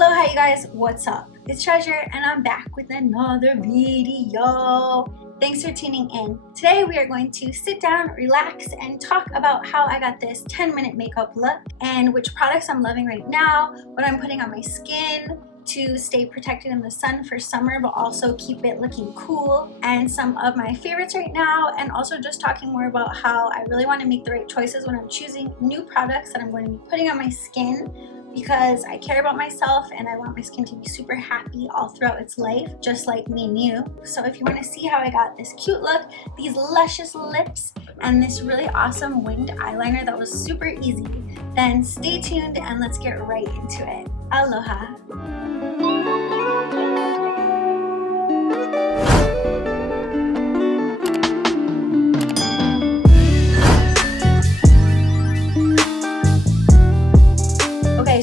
Aloha you guys, what's up? It's Treasure and I'm back with another video. Thanks for tuning in. Today we are going to sit down, relax, and talk about how I got this 10-minute makeup look and which products I'm loving right now, what I'm putting on my skin to stay protected in the sun for summer but also keep it looking cool, and some of my favorites right now, and also just talking more about how I really want to make the right choices when I'm choosing new products that I'm going to be putting on my skin, because I care about myself and I want my skin to be super happy all throughout its life, just like me and you. So if you want to see how I got this cute look, these luscious lips, and this really awesome winged eyeliner that was super easy, then stay tuned and let's get right into it. Aloha!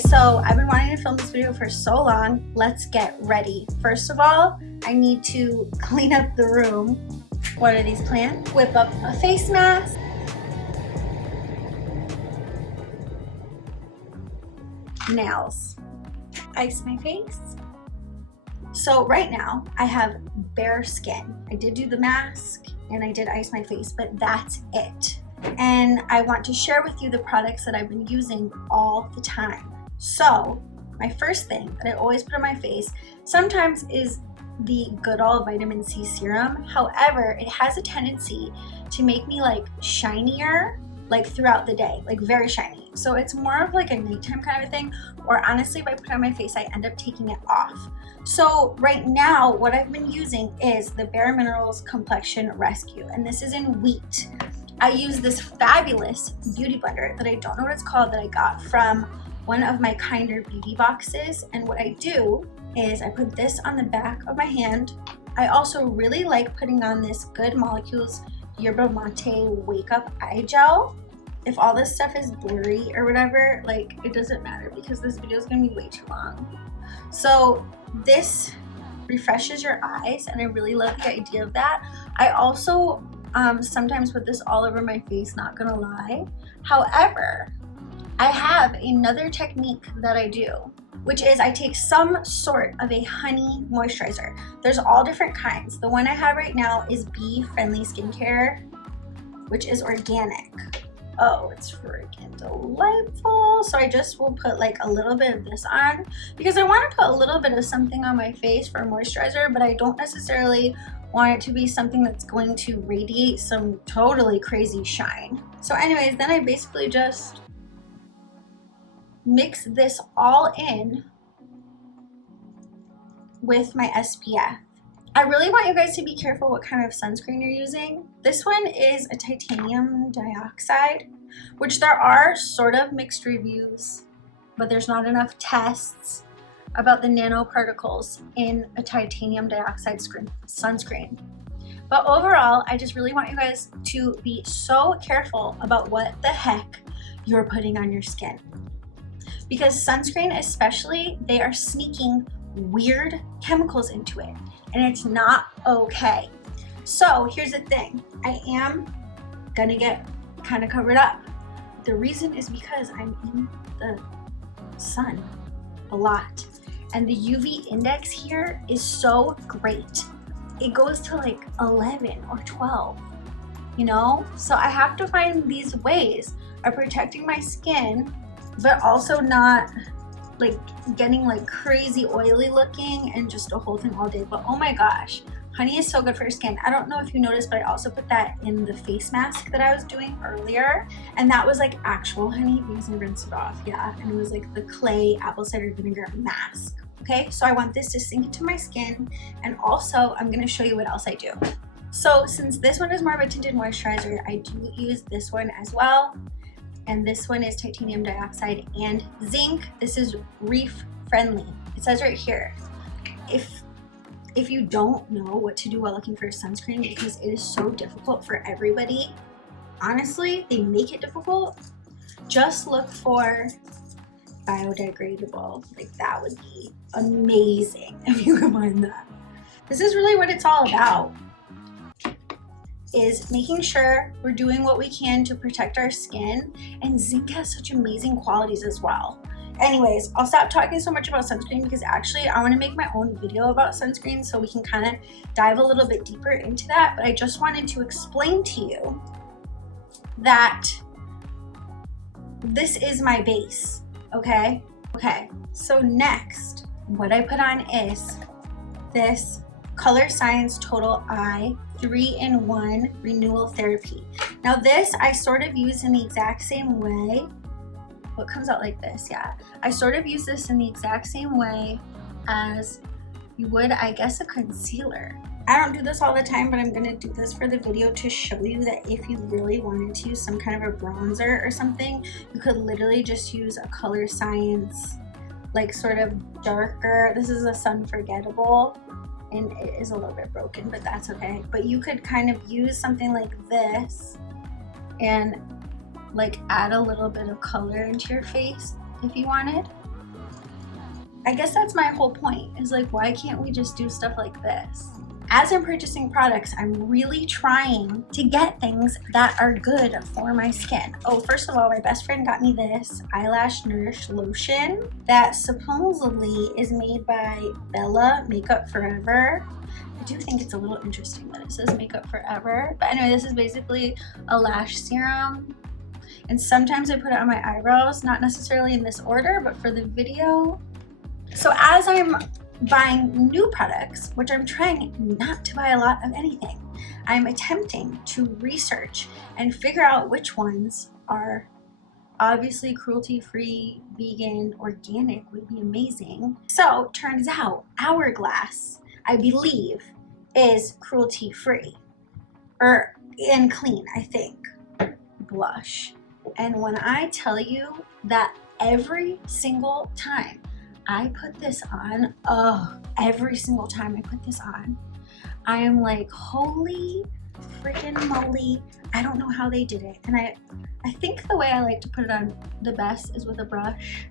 So I've been wanting to film this video for so long. Let's get ready. First of all, I need to clean up the room. What are these plants? Whip up a face mask. Nails. Ice my face. So right now I have bare skin. I did do the mask and I did ice my face, but that's it. And I want to share with you the products that I've been using all the time. So my first thing that I always put on my face sometimes is the good old vitamin C serum. However, it has a tendency to make me like shinier like throughout the day, like very shiny. So it's more of like a nighttime kind of a thing, or honestly if I put it on my face I end up taking it off. So right now what I've been using is the Bare Minerals Complexion Rescue, and this is in wheat. I use this fabulous beauty blender that I don't know what it's called, that I got from one of my Kinder beauty boxes. And what I do is I put this on the back of my hand. I also really like putting on this Good Molecules Yerba Mate Wake Up Eye Gel. If all this stuff is blurry or whatever, like it doesn't matter because this video is gonna be way too long. So this refreshes your eyes and I really love the idea of that. I also sometimes put this all over my face, not gonna lie. However, I have another technique that I do, which is I take some sort of a honey moisturizer. There's all different kinds. The one I have right now is Bee Friendly Skincare, which is organic. Oh, it's freaking delightful. So I just will put like a little bit of this on because I want to put a little bit of something on my face for moisturizer, but I don't necessarily want it to be something that's going to radiate some totally crazy shine. So anyways, then I basically just mix this all in with my SPF. I really want you guys to be careful what kind of sunscreen you're using. This one is a titanium dioxide, which there are sort of mixed reviews, but there's not enough tests about the nanoparticles in a titanium dioxide sunscreen. But overall, I just really want you guys to be so careful about what the heck you're putting on your skin. Because sunscreen especially, they are sneaking weird chemicals into it and it's not okay. So here's the thing, I am gonna get kind of covered up. The reason is because I'm in the sun a lot and the UV index here is so great. It goes to like 11 or 12, you know? So I have to find these ways of protecting my skin but also not like getting like crazy oily looking and just a whole thing all day. But oh my gosh, honey is so good for your skin. I don't know if you noticed, but I also put that in the face mask that I was doing earlier, and that was like actual honey because I rinsed it off. Yeah, and it was like the clay apple cider vinegar mask. Okay, so I want this to sink into my skin, and also I'm gonna show you what else I do. So since this one is more of a tinted moisturizer, I do use this one as well. And this one is titanium dioxide and zinc. This is reef friendly. It says right here, if you don't know what to do while looking for a sunscreen, because it is so difficult for everybody, honestly, they make it difficult, just look for biodegradable. Like that would be amazing if you could find that. This is really what it's all about. is making sure we're doing what we can to protect our skin, and zinc has such amazing qualities as well. anyways, I'll stop talking so much about sunscreen because actually I want to make my own video about sunscreen so we can kind of dive a little bit deeper into that. But I just wanted to explain to you that this is my base, okay? Okay, so next, what I put on is this Color Science Total Eye 3-in-1 Renewal Therapy. Now this I sort of use in the exact same way. What comes out like this, yeah. I sort of use this in the exact same way as you would, I guess, a concealer. I don't do this all the time, but I'm gonna do this for the video to show you that if you really wanted to use some kind of a bronzer or something, you could literally just use a Color Science, like sort of darker, this is a Sun Forgettable, and it is a little bit broken, but that's okay. But you could kind of use something like this and like add a little bit of color into your face if you wanted. I guess that's my whole point, is like, why can't we just do stuff like this? As I'm purchasing products, I'm really trying to get things that are good for my skin. Oh, first of all, my best friend got me this Eyelash Nourish Lotion that supposedly is made by Bella Makeup Forever. I do think it's a little interesting that it says Makeup Forever. But anyway, this is basically a lash serum. And sometimes I put it on my eyebrows, not necessarily in this order, but for the video. So as I'm buying new products, which I'm trying not to buy a lot of anything, I'm attempting to research and figure out which ones are obviously cruelty-free, vegan, organic would be amazing. So turns out Hourglass, I believe, is cruelty-free and clean, I think. Blush. And when I tell you that every single time I put this on, every single time I put this on, I am like, holy freaking moly, I don't know how they did it. And I think the way I like to put it on the best is with a brush.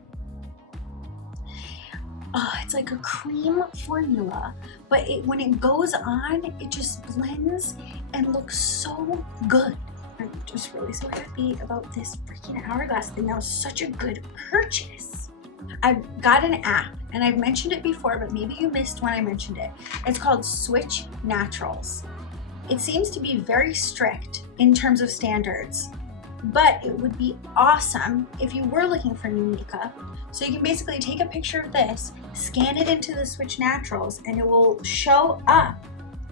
It's like a cream formula, but when it goes on, it just blends and looks so good. I'm just really so happy about this freaking Hourglass thing. That was such a good purchase. I've got an app, and I've mentioned it before, but maybe you missed when I mentioned it. It's called Switch Naturals. It seems to be very strict in terms of standards, but it would be awesome if you were looking for new makeup. So you can basically take a picture of this, scan it into the Switch Naturals, and it will show up,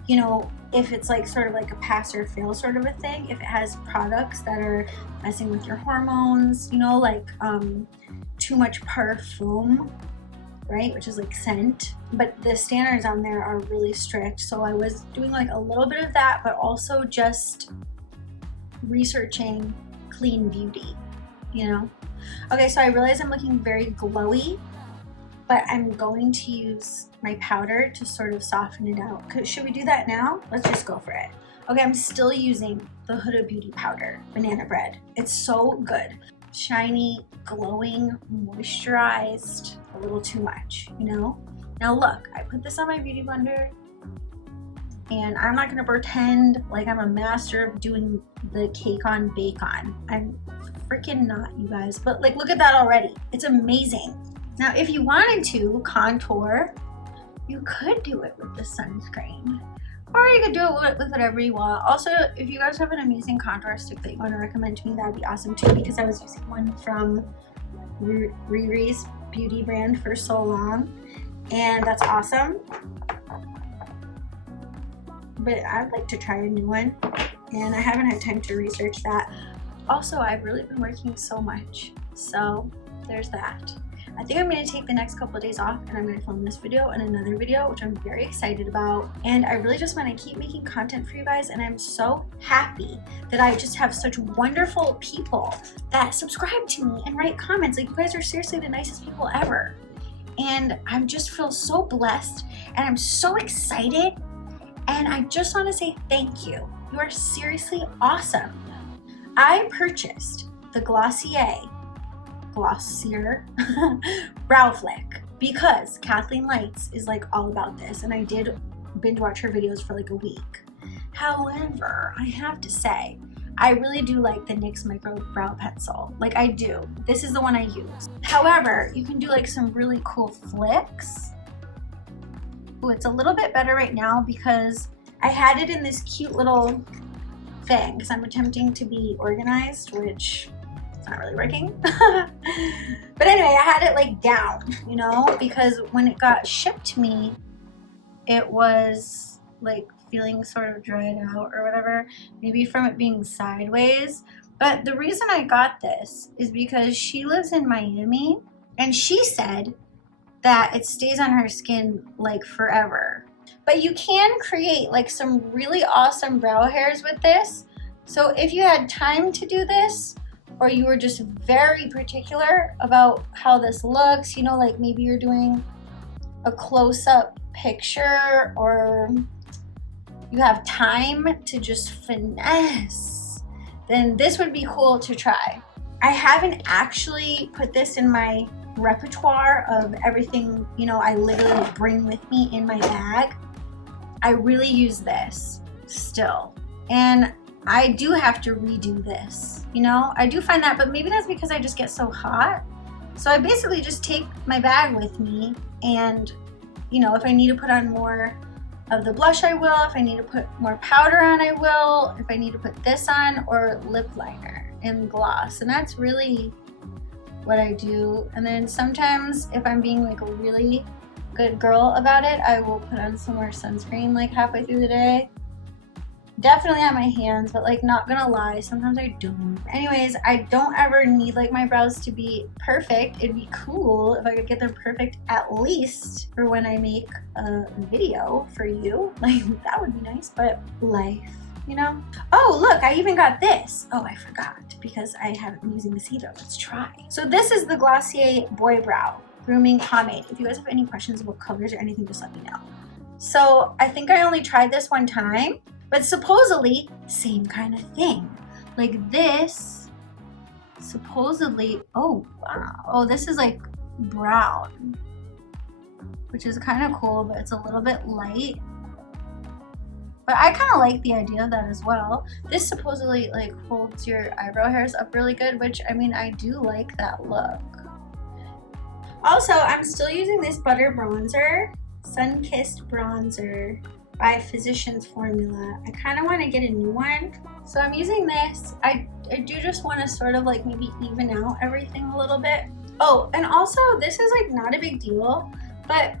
you know, if it's like sort of like a pass or fail sort of a thing, if it has products that are messing with your hormones, you know, like too much perfume, right, which is like scent, but the standards on there are really strict. So I was doing like a little bit of that, but also just researching clean beauty, you know. Okay, so I realize I'm looking very glowy, but I'm going to use my powder to sort of soften it out. Should we do that now? Let's just go for it. Okay, I'm still using the Huda Beauty powder, Banana Bread. It's so good. Shiny, glowing, moisturized, a little too much, you know? Now look, I put this on my beauty blender, and I'm not gonna pretend like I'm a master of doing the cake on bake on. I'm freaking not, you guys. But like, look at that already. It's amazing. Now, if you wanted to contour, you could do it with the sunscreen, or you could do it with whatever you want. Also, if you guys have an amazing contour stick that you want to recommend to me, that would be awesome too, because I was using one from Riri's beauty brand for so long, and that's awesome. But I'd like to try a new one, and I haven't had time to research that. Also, I've really been working so much, so there's that. I think I'm going to take the next couple of days off, and I'm going to film this video and another video, which I'm very excited about. And I really just want to keep making content for you guys, and I'm so happy that I just have such wonderful people that subscribe to me and write comments. Like, you guys are seriously the nicest people ever. And I just feel so blessed, and I'm so excited, and I just want to say thank you. You are seriously awesome. I purchased the Glossier Brow Flick because Kathleen Lights is like all about this, and I did binge watch her videos for like a week. However, I have to say, I really do like the NYX Micro Brow Pencil. Like I do. This is the one I use. However, you can do like some really cool flicks. Ooh, it's a little bit better right now because I had it in this cute little thing because I'm attempting to be organized, which it's not really working. But anyway, I had it like down, you know, because when it got shipped to me, it was like feeling sort of dried out or whatever, maybe from it being sideways. But the reason I got this is because she lives in Miami and she said that it stays on her skin like forever. But you can create like some really awesome brow hairs with this. So if you had time to do this, or you were just very particular about how this looks, you know, like maybe you're doing a close-up picture, or you have time to just finesse, then this would be cool to try. I haven't actually put this in my repertoire of everything, you know, I literally bring with me in my bag. I really use this still, and I do have to redo this, you know, I do find that, but maybe that's because I just get so hot. So I basically just take my bag with me, and you know, if I need to put on more of the blush, I will. If I need to put more powder on, I will. If I need to put this on, or lip liner and gloss, and that's really what I do. And then sometimes if I'm being like a really good girl about it, I will put on some more sunscreen like halfway through the day. Definitely on my hands, but like not gonna lie, sometimes I don't. Anyways, I don't ever need like my brows to be perfect. It'd be cool if I could get them perfect at least for when I make a video for you. Like that would be nice, but life, you know? Oh, look, I even got this. Oh, I forgot because I haven't been using this either. Let's try. So this is the Glossier Boy Brow Grooming Pomade. If you guys have any questions about colors or anything, just let me know. So I think I only tried this one time, but supposedly same kind of thing. Like this, supposedly, oh wow. Oh, this is like brown, which is kind of cool, but it's a little bit light. But I kind of like the idea of that as well. This supposedly like holds your eyebrow hairs up really good, which I mean, I do like that look. Also, I'm still using this butter bronzer, Sun-Kissed Bronzer by Physicians Formula. I kind of want to get a new one. So I'm using this. I do just want to sort of like maybe even out everything a little bit. Oh, and also this is like not a big deal, but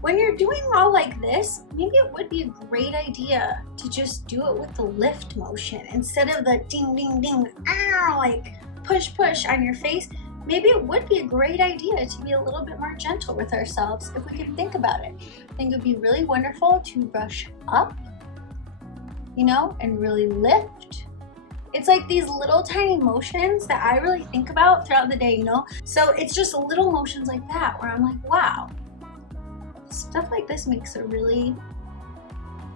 when you're doing all like this, maybe it would be a great idea to just do it with the lift motion instead of the ding, ding, ding, ow, like push, push on your face. Maybe it would be a great idea to be a little bit more gentle with ourselves if we could think about it. I think it would be really wonderful to brush up, you know, and really lift. It's like these little tiny motions that I really think about throughout the day, you know? So it's just little motions like that where I'm like, wow, stuff like this makes a really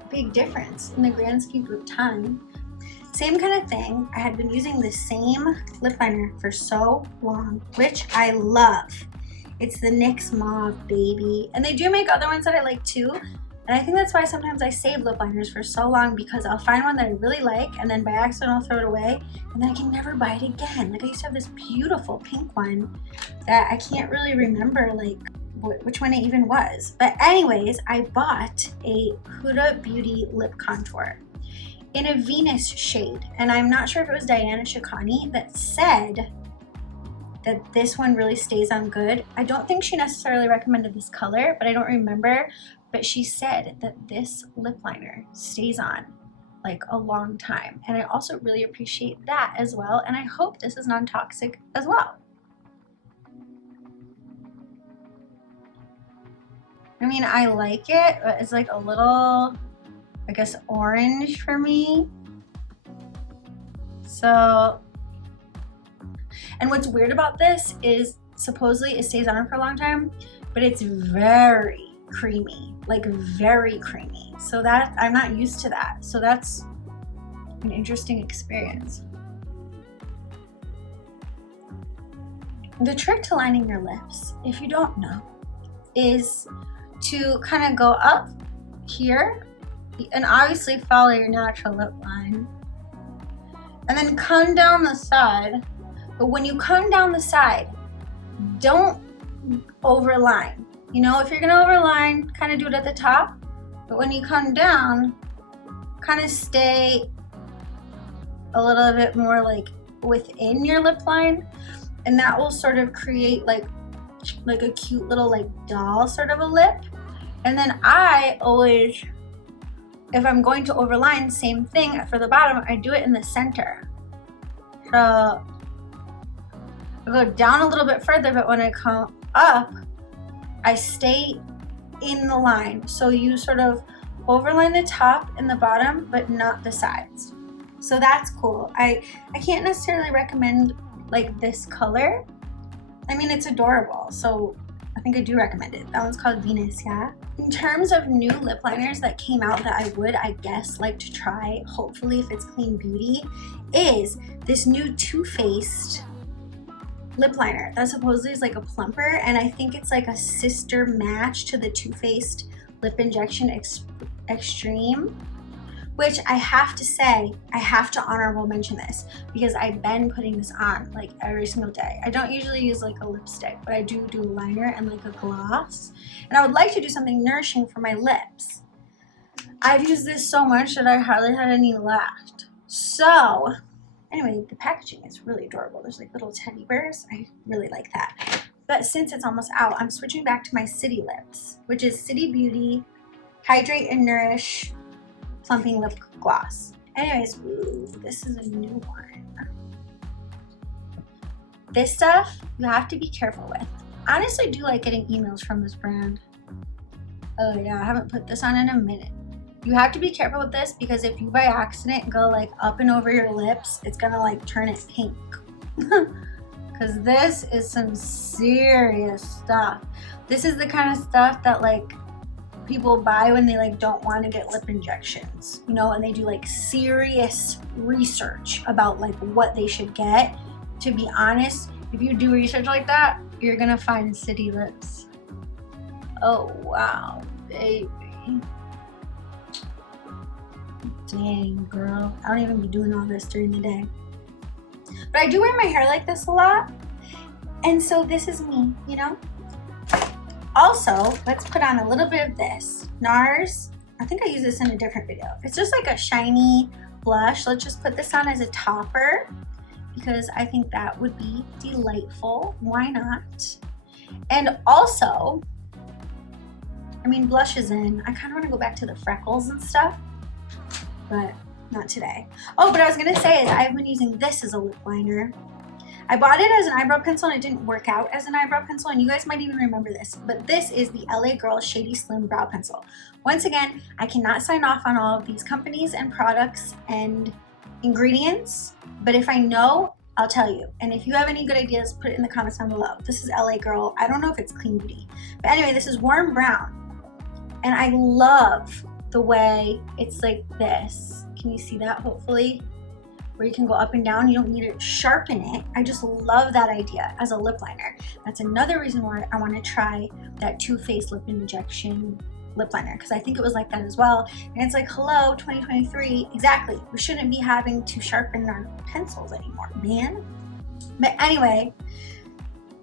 big difference in the grand scheme of time. Same kind of thing. I had been using the same lip liner for so long, which I love. It's the NYX Mauve Baby. And they do make other ones that I like too. And I think that's why sometimes I save lip liners for so long, because I'll find one that I really like and then by accident I'll throw it away and then I can never buy it again. Like I used to have this beautiful pink one that I can't really remember like which one it even was. But anyways, I bought a Huda Beauty lip contour in a Venus shade, and I'm not sure if it was Diana Shikani that said that this one really stays on good. I don't think she necessarily recommended this color, but I don't remember, but she said that this lip liner stays on like a long time, and I also really appreciate that as well, and I hope this is non-toxic as well. I mean, I like it, but it's like a little, I guess, orange for me. So, and what's weird about this is supposedly it stays on for a long time, but it's very creamy, like very creamy. So that, I'm not used to that. So that's an interesting experience. The trick to lining your lips, if you don't know, is to kind of go up here and obviously follow your natural lip line. and then come down the side. But when you come down the side, don't overline. You know, if you're gonna overline, kind of do it at the top, but when you come down, kind of stay a little bit more like within your lip line, and that will sort of create like a cute little like doll sort of a lip. And then I always, if I'm going to overline, same thing for the bottom, I do it in the center. So I go down a little bit further, but when I come up, I stay in the line. So you sort of overline the top and the bottom, but not the sides. So that's cool. I can't necessarily recommend like this color. I mean, it's adorable, so I think I do recommend it. That one's called Venus, yeah? In terms of new lip liners that came out that I would, I guess, like to try, hopefully if it's Clean Beauty, is this new Too Faced lip liner that supposedly is like a plumper, and I think it's like a sister match to the Too Faced Lip Injection Extreme, which I have to say, I have to honorable mention this because I've been putting this on like every single day. I don't usually use like a lipstick, but I do a liner and like a gloss, and I would like to do something nourishing for my lips. I've used this so much that I hardly had any left. So anyway, the packaging is really adorable. There's like little teddy bears. I really like that. But since it's almost out, I'm switching back to my City Lips, which is City Beauty Hydrate and Nourish Plumping Lip Gloss. Anyways, ooh, this is a new one. This stuff you have to be careful with. I honestly do like getting emails from this brand. Oh yeah, I haven't put this on in a minute. You have to be careful with this because if you by accident go like up and over your lips, it's gonna like turn it pink. Because this is some serious stuff. This is the kind of stuff that like people buy when they like don't want to get lip injections, you know, and they do like serious research about like what they should get. To be honest, if you do research like that, you're gonna find City Lips. Oh wow, baby. Dang, girl. I don't even be doing all this during the day. But I do wear my hair like this a lot. And so this is me, you know? Also, let's put on a little bit of this. NARS, I think I used this in a different video. It's just like a shiny blush. Let's just put this on as a topper because I think that would be delightful. Why not? And also, I mean, blush is in. I kind of want to go back to the freckles and stuff, but not today. Oh, but I was gonna say is I've been using this as a lip liner. I bought it as an eyebrow pencil and it didn't work out as an eyebrow pencil, and you guys might even remember this, but this is the LA Girl Shady Slim Brow Pencil. Once again, I cannot sign off on all of these companies and products and ingredients, but if I know, I'll tell you. And if you have any good ideas, put it in the comments down below. This is LA Girl. I don't know if it's Clean Beauty. But anyway, this is warm brown. And I love the way it's like this. Can you see that, hopefully? Where you can go up and down. You don't need to sharpen it. I just love that idea as a lip liner. That's another reason why I want to try that Too Faced Lip Injection lip liner, because I think it was like that as well. And it's like, hello, 2023. Exactly. We shouldn't be having to sharpen our pencils anymore, man. But anyway,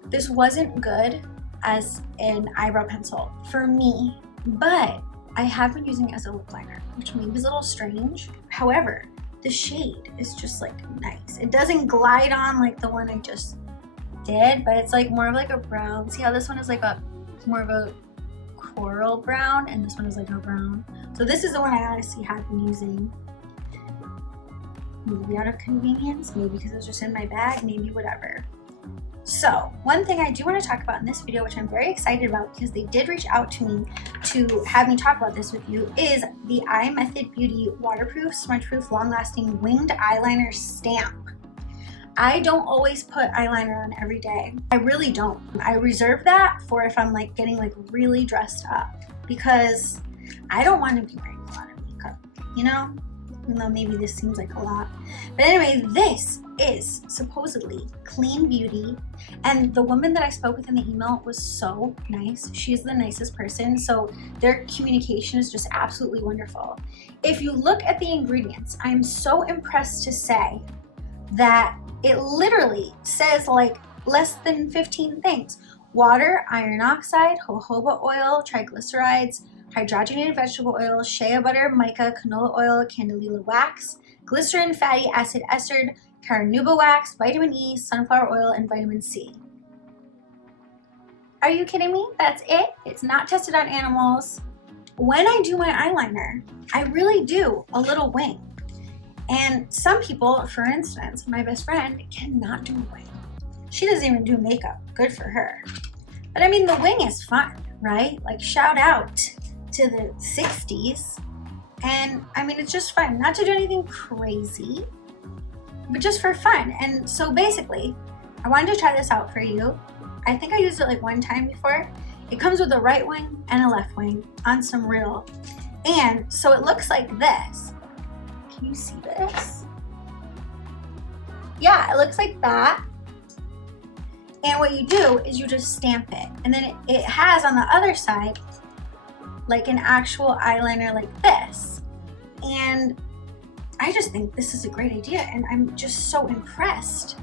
this wasn't good as an eyebrow pencil for me, but I have been using it as a lip liner, which maybe is a little strange. However, the shade is just like nice. It doesn't glide on like the one I just did, but it's like more of like a brown. See how this one is like a more of a coral brown and this one is like a brown. So this is the one I honestly have been using. Maybe out of convenience, maybe because it's just in my bag, maybe whatever. So one thing I do want to talk about in this video, which I'm very excited about because they did reach out to me to have me talk about this with you, is the iMethodBeauty waterproof, smudge-proof, long-lasting winged eyeliner stamp. I don't always put eyeliner on every day. I really don't. I reserve that for if I'm like getting like really dressed up because I don't want to be wearing a lot of makeup, you know? Even though maybe this seems like a lot. But anyway, this is supposedly Clean Beauty, and the woman that I spoke with in the email was so nice. She's the nicest person, so their communication is just absolutely wonderful. If you look at the ingredients, I'm so impressed to say that it literally says like less than 15 things. Water, iron oxide, jojoba oil, triglycerides, hydrogenated vegetable oil, shea butter, mica, canola oil, candelilla wax, glycerin, fatty acid ester, carnauba wax, vitamin E, sunflower oil, and vitamin C. Are you kidding me? That's it? It's not tested on animals. When I do my eyeliner, I really do a little wing. And some people, for instance, my best friend cannot do a wing. She doesn't even do makeup. Good for her. But I mean, the wing is fun, right? Like, shout out to the 60s. And I mean, it's just fun. Not to do anything crazy, but just for fun. And so basically, I wanted to try this out for you. I think I used it like one time before. It comes with a right wing and a left wing on some reel. And so it looks like this. Can you see this? Yeah, it looks like that. And what you do is you just stamp it. And then it has on the other side like an actual eyeliner like this. And I just think this is a great idea. And I'm just so impressed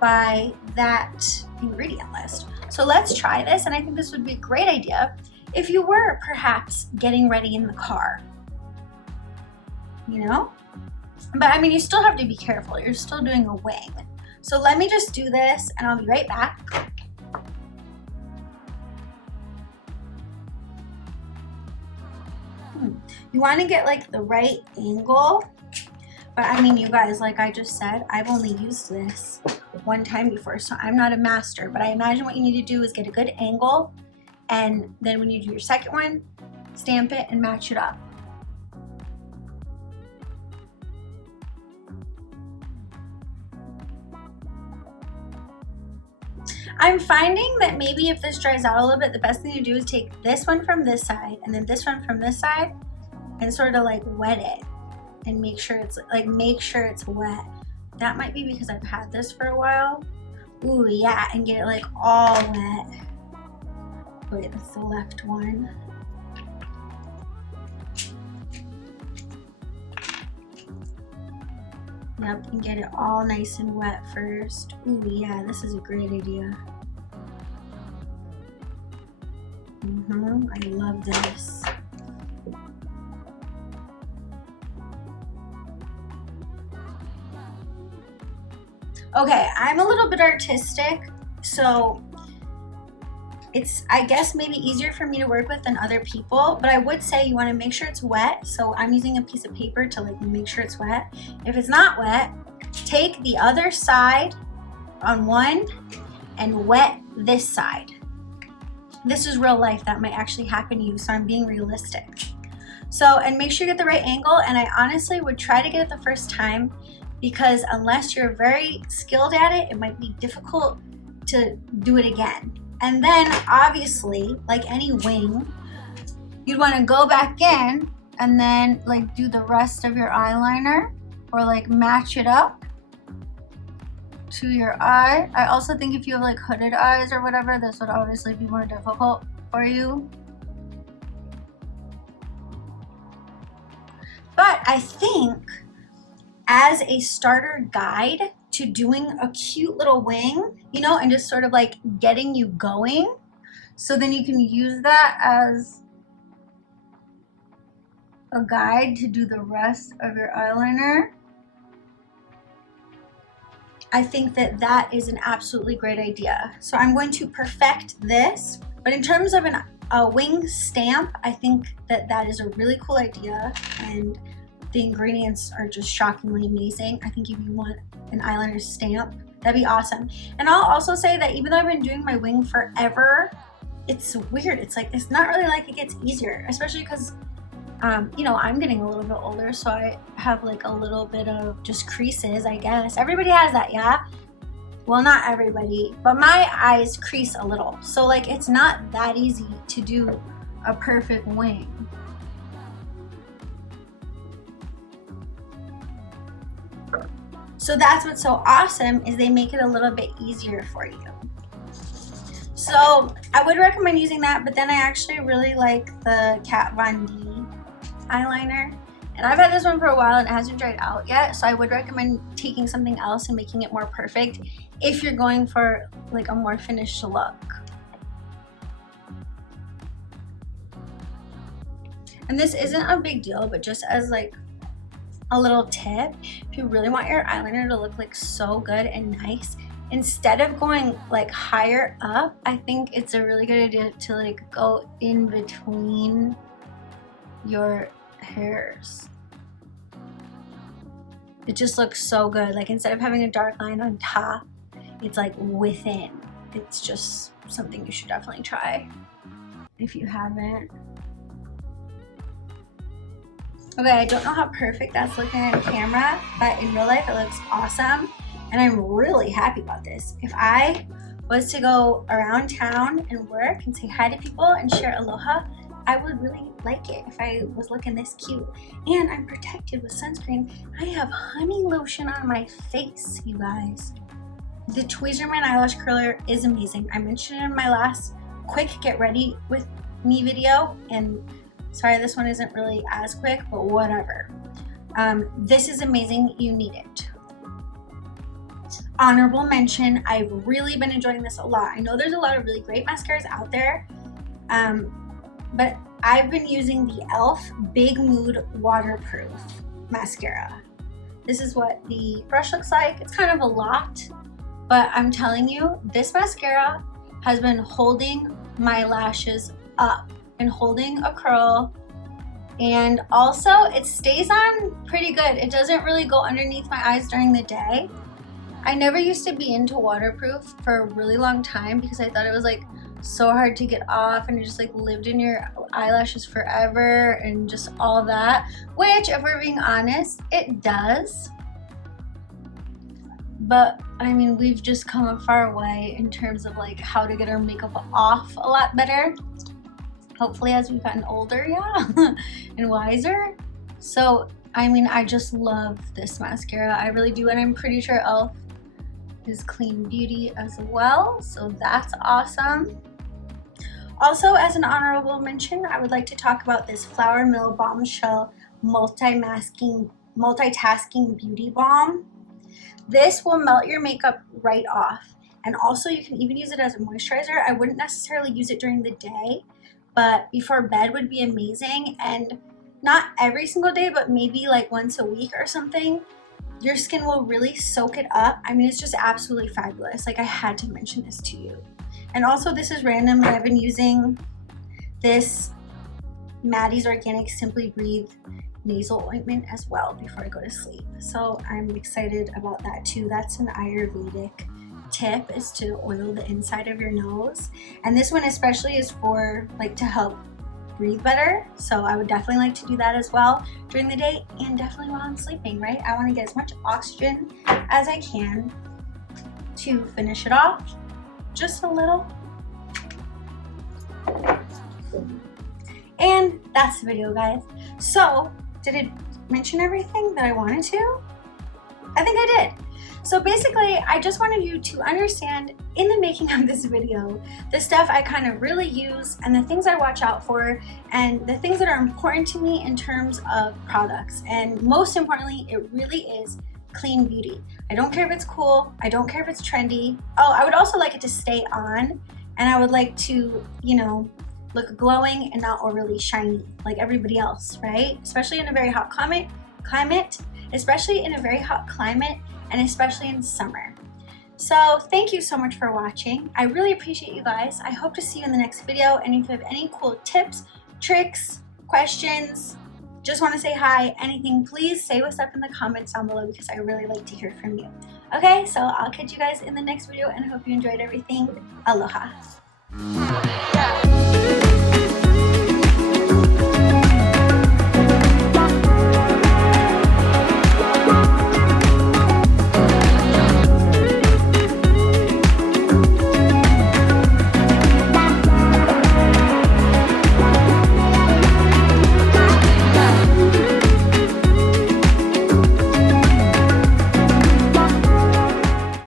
by that ingredient list. So let's try this. And I think this would be a great idea if you were perhaps getting ready in the car, you know? But I mean, you still have to be careful. You're still doing a wing. So let me just do this and I'll be right back. You want to get like the right angle. But I mean, you guys, like I just said, I've only used this one time before, so I'm not a master. But I imagine what you need to do is get a good angle. And then when you do your second one, stamp it and match it up. I'm finding that maybe if this dries out a little bit, the best thing to do is take this one from this side and then this one from this side and sort of like wet it and make sure it's wet. That might be because I've had this for a while. Ooh, yeah, and get it like all wet. Wait, that's the left one. Yep, and get it all nice and wet first. Ooh, yeah, this is a great idea. I love this. Okay, I'm a little bit artistic, so it's, I guess, maybe easier for me to work with than other people, but I would say you want to make sure it's wet. So I'm using a piece of paper to like make sure it's wet. If it's not wet, take the other side on one and wet this side. This is real life. That might actually happen to you, so I'm being realistic. So, and make sure you get the right angle, and I honestly would try to get it the first time, because unless you're very skilled at it, it might be difficult to do it again. And then obviously, like any wing, you'd want to go back in and then like do the rest of your eyeliner or like match it up to your eye. I also think if you have like hooded eyes or whatever, this would obviously be more difficult for you. But I think as a starter guide to doing a cute little wing, you know, and just sort of like getting you going, so then you can use that as a guide to do the rest of your eyeliner. I think that that is an absolutely great idea. So I'm going to perfect this, but in terms of a wing stamp, I think that that is a really cool idea, and the ingredients are just shockingly amazing. I think if you want an eyeliner stamp, that'd be awesome. And I'll also say that even though I've been doing my wing forever, it's weird. It's like, it's not really like it gets easier, especially because, you know, I'm getting a little bit older, so I have like a little bit of just creases, I guess. Everybody has that, yeah? Well, not everybody, but my eyes crease a little. So like, it's not that easy to do a perfect wing. So that's what's so awesome, is they make it a little bit easier for you. So I would recommend using that, but then I actually really like the Kat Von D eyeliner. And I've had this one for a while and it hasn't dried out yet, so I would recommend taking something else and making it more perfect if you're going for like a more finished look. And this isn't a big deal, but just as like a little tip, if you really want your eyeliner to look like so good and nice, instead of going like higher up, I think it's a really good idea to like go in between your hairs. It just looks so good. Like instead of having a dark line on top, it's like within. It's just something you should definitely try if you haven't. Okay, I don't know how perfect that's looking on camera, but in real life it looks awesome. And I'm really happy about this. If I was to go around town and work and say hi to people and share aloha, I would really like it if I was looking this cute. And I'm protected with sunscreen. I have honey lotion on my face, you guys. The Tweezerman eyelash curler is amazing. I mentioned it in my last quick get ready with me video, and sorry this one isn't really as quick, but whatever. This is amazing, you need it. Honorable mention, I've really been enjoying this a lot. I know there's a lot of really great mascaras out there, but I've been using the e.l.f. Big Mood Waterproof Mascara. This is what the brush looks like. It's kind of a lot, but I'm telling you, this mascara has been holding my lashes up and holding a curl, and also it stays on pretty good. It doesn't really go underneath my eyes during the day. I never used to be into waterproof for a really long time because I thought it was like so hard to get off and it just like lived in your eyelashes forever and just all that, which if we're being honest, it does. But I mean, we've just come a far way in terms of like how to get our makeup off a lot better. Hopefully as we've gotten older, yeah, and wiser. So, I mean, I just love this mascara. I really do, and I'm pretty sure e.l.f. is clean beauty as well, so that's awesome. Also, as an honorable mention, I would like to talk about this Flower Mill Bombshell Multitasking Beauty Balm. This will melt your makeup right off, and also you can even use it as a moisturizer. I wouldn't necessarily use it during the day, but before bed would be amazing, and not every single day, but maybe like once a week or something. Your skin will really soak it up. I mean, it's just absolutely fabulous. Like, I had to mention this to you. And also, this is random, but I've been using this Maddie's Organic Simply Breathe nasal ointment as well before I go to sleep. So I'm excited about that too. That's an Ayurvedic tip, is to oil the inside of your nose. And this one especially is for like to help breathe better. So I would definitely like to do that as well during the day, and definitely while I'm sleeping, right? I want to get as much oxygen as I can to finish it off just a little. And that's the video, guys. So did it mention everything that I wanted to? I think I did. So basically, I just wanted you to understand in the making of this video, the stuff I kind of really use and the things I watch out for and the things that are important to me in terms of products. And most importantly, it really is clean beauty. I don't care if it's cool. I don't care if it's trendy. Oh, I would also like it to stay on, and I would like to, you know, look glowing and not overly shiny like everybody else, right? Especially in a very hot climate, especially in a very hot climate, and especially in summer. So thank you so much for watching. I really appreciate you guys. I hope to see you in the next video. And if you have any cool tips, tricks, questions, just want to say hi, anything, please say what's up in the comments down below, because I really like to hear from you. Okay, so I'll catch you guys in the next video, and I hope you enjoyed everything. Aloha.